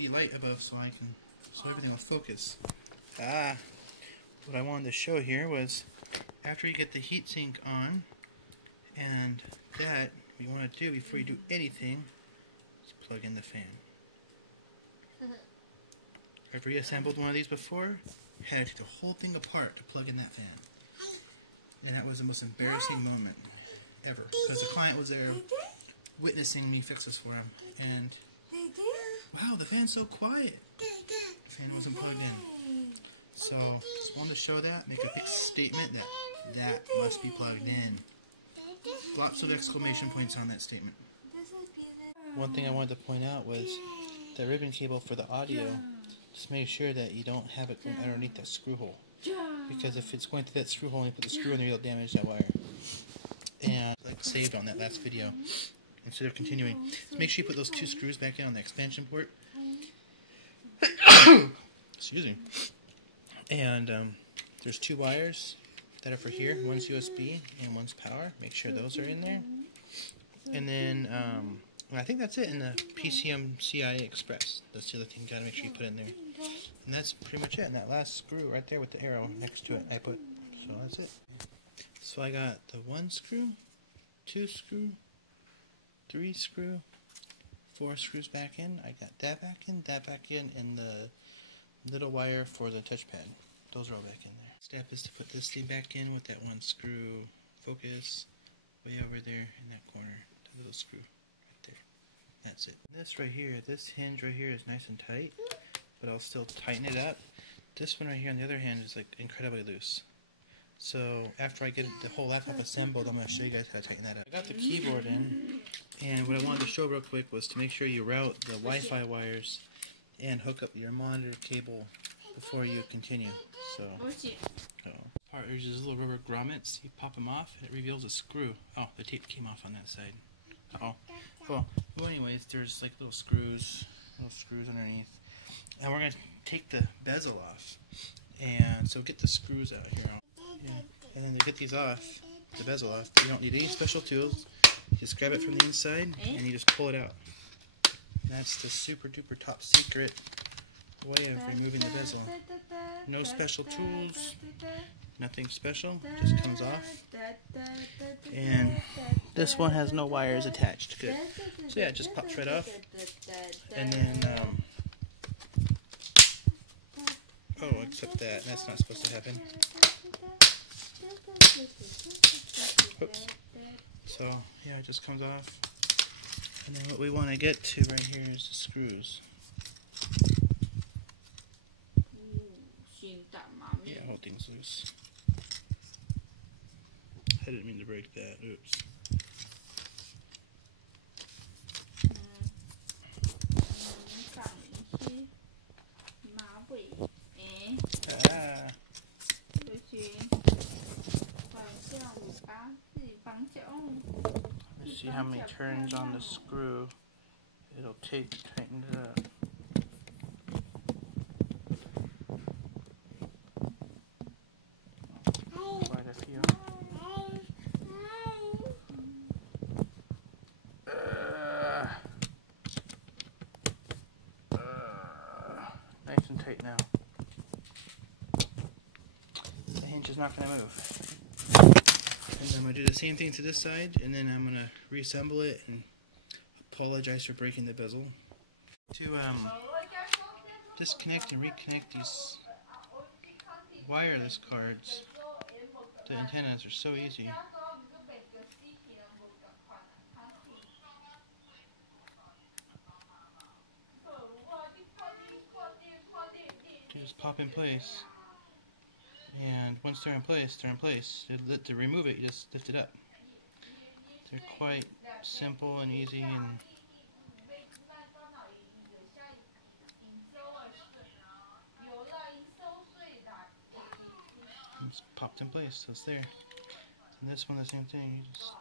LED light above so everything will focus. What I wanted to show here was after you get the heatsink on, and that what you want to do before you do anything is plug in the fan. I've reassembled one of these before, had to take the whole thing apart to plug in that fan. And that was the most embarrassing moment ever, because the client was there witnessing me fix this for him, and wow, the fan's so quiet. The fan wasn't plugged in. So, just wanted to show that, make a big statement that must be plugged in. Lots of exclamation points on that statement. One thing I wanted to point out was the ribbon cable for the audio. Just make sure that you don't have it going underneath that screw hole. Because if it's going through that screw hole and you put the screw in there, you'll damage that wire. And like saved on that last video. Instead of continuing, so make sure you put those 2 screws back in on the expansion port. Excuse me. And there's 2 wires that are for here. One's USB and one's power. Make sure those are in there. And then I think that's it in the PCMCI Express. That's the other thing you gotta make sure you put in there. And that's pretty much it. And that last screw right there with the arrow next to it, I put. So that's it. So I got the 1 screw, 2 screw, 3 screw, 4 screws back in. I got that back in, and the little wire for the touchpad. Those are all back in there. Step is to put this thing back in with that 1 screw focus way over there in that corner. The little screw right there. That's it. This right here, this hinge right here is nice and tight, but I'll still tighten it up. This one right here on the other hand is like incredibly loose. So after I get the whole laptop assembled, I'm going to show you guys how to tighten that up. I got the keyboard in, and what I wanted to show real quick was to make sure you route the Wi-Fi wires and hook up your monitor cable before you continue. So part uses little rubber grommets. You pop them off, and it reveals a screw. Oh, the tape came off on that side. Well, anyways, there's like little screws underneath, and we're going to take the bezel off. And so get the screws out here. Yeah. And then to get these off, the bezel off, you don't need any special tools. You just grab it from the inside and you just pull it out. And that's the super duper top secret way of removing the bezel. No special tools, nothing special, just comes off. And this one has no wires attached. Good. So yeah, it just pops right off. And then oh, except that's not supposed to happen. Oops. So, yeah, it just comes off. And then what we want to get to right here is the screws. Yeah, whole thing's loose. I didn't mean to break that. Oops. Let's see how many turns on the screw it'll take to tighten it up. Quite a few. Nice and tight now. The hinge is not going to move. And I'm going to do the same thing to this side, and then I'm going to reassemble it and apologize for breaking the bezel. To disconnect and reconnect these wireless cards, the antennas are so easy. You just pop in place. And once they're in place, they're in place. To remove it, you just lift it up. They're quite simple and easy, and it's popped in place, so it's there. And this one, the same thing. You just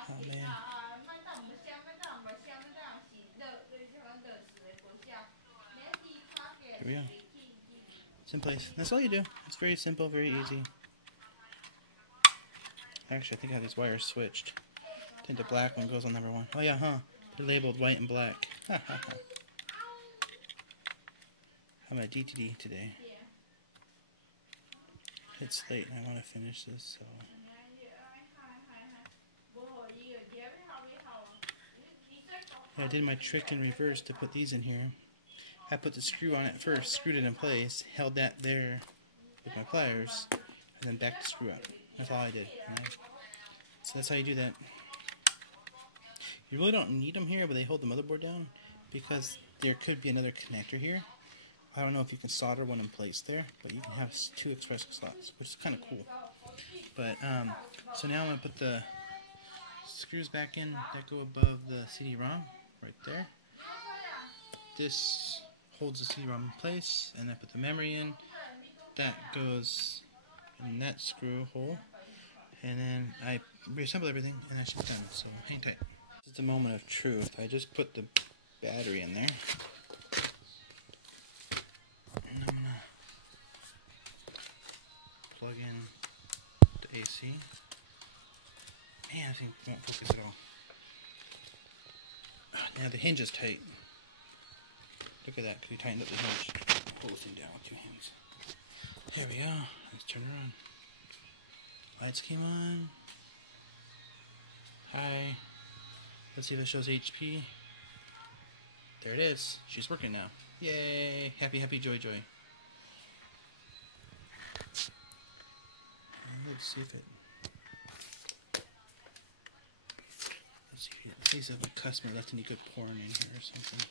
oh man. Here we go. It's in place. That's all you do. It's very simple, very easy. Actually, I think I have these wires switched. I think the black one goes on number 1. Oh yeah, huh? They're labeled white and black. Ha ha ha. I'm at DTD today. It's late and I want to finish this, so... Yeah, I did my trick in reverse to put these in here. I put the screw on it first, screwed it in place, held that there with my pliers, and then back the screw out. That's all I did. Right? So that's how you do that. You really don't need them here, but they hold the motherboard down because there could be another connector here. I don't know if you can solder one in place there, but you can have 2 express slots, which is kind of cool. But so now I'm going to put the screws back in that go above the CD-ROM, right there. This holds the CD-ROM in place, and I put the memory in. That goes in that screw hole, and then I reassemble everything, and that should be done. So hang tight. This is the moment of truth. I just put the battery in there. And I'm gonna plug in the AC. Man, I think it won't focus at all. Now the hinge is tight. Look at that, because we tightened up the hinge. Pull the thing down with 2 hands. There we go. Let's turn it on. Lights came on. Hi. Let's see if it shows HP. There it is. She's working now. Yay! Happy, happy, joy, joy. And let's see if it... Let's see if the customer left any good porn in here or something.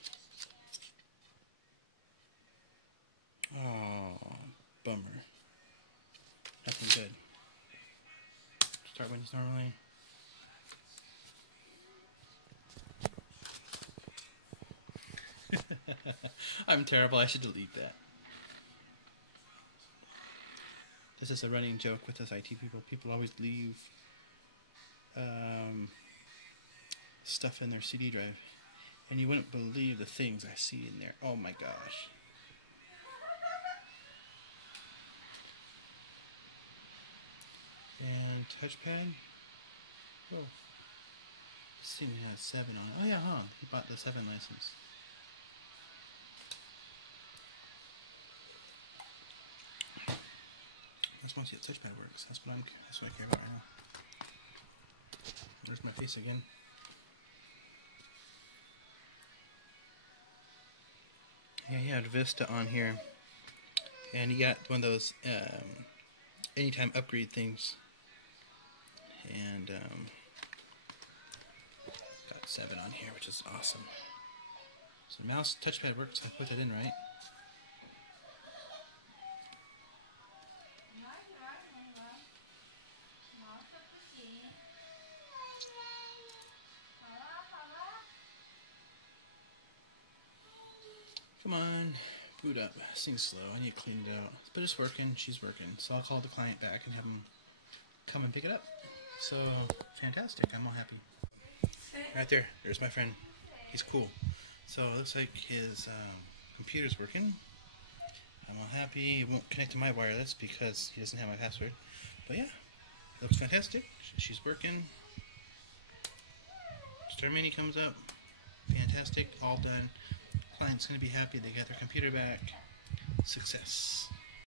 Oh, bummer. Nothing good. Start when it's normally. I'm terrible. I should delete that. This is a running joke with us IT people. People always leave stuff in their CD drive, and you wouldn't believe the things I see in there. Oh my gosh. And touchpad. Oh, this thing has 7 on it. Oh yeah, huh? He bought the 7 license. I just want to see if the touchpad works. That's what I care about right now. There's my face again. Yeah, you had Vista on here, and you got one of those anytime upgrade things, and got 7 on here, which is awesome. So mouse touchpad works. I put that in right. Come on, boot up. This thing's slow. I need to clean it out. But it's working. She's working. So I'll call the client back and have him come and pick it up. So, fantastic. I'm all happy. Right there. There's my friend. He's cool. So it looks like his computer's working. I'm all happy. It won't connect to my wireless because he doesn't have my password. But yeah, it looks fantastic. She's working. Star Mini comes up. Fantastic. All done. Client's going to be happy they got their computer back. Success.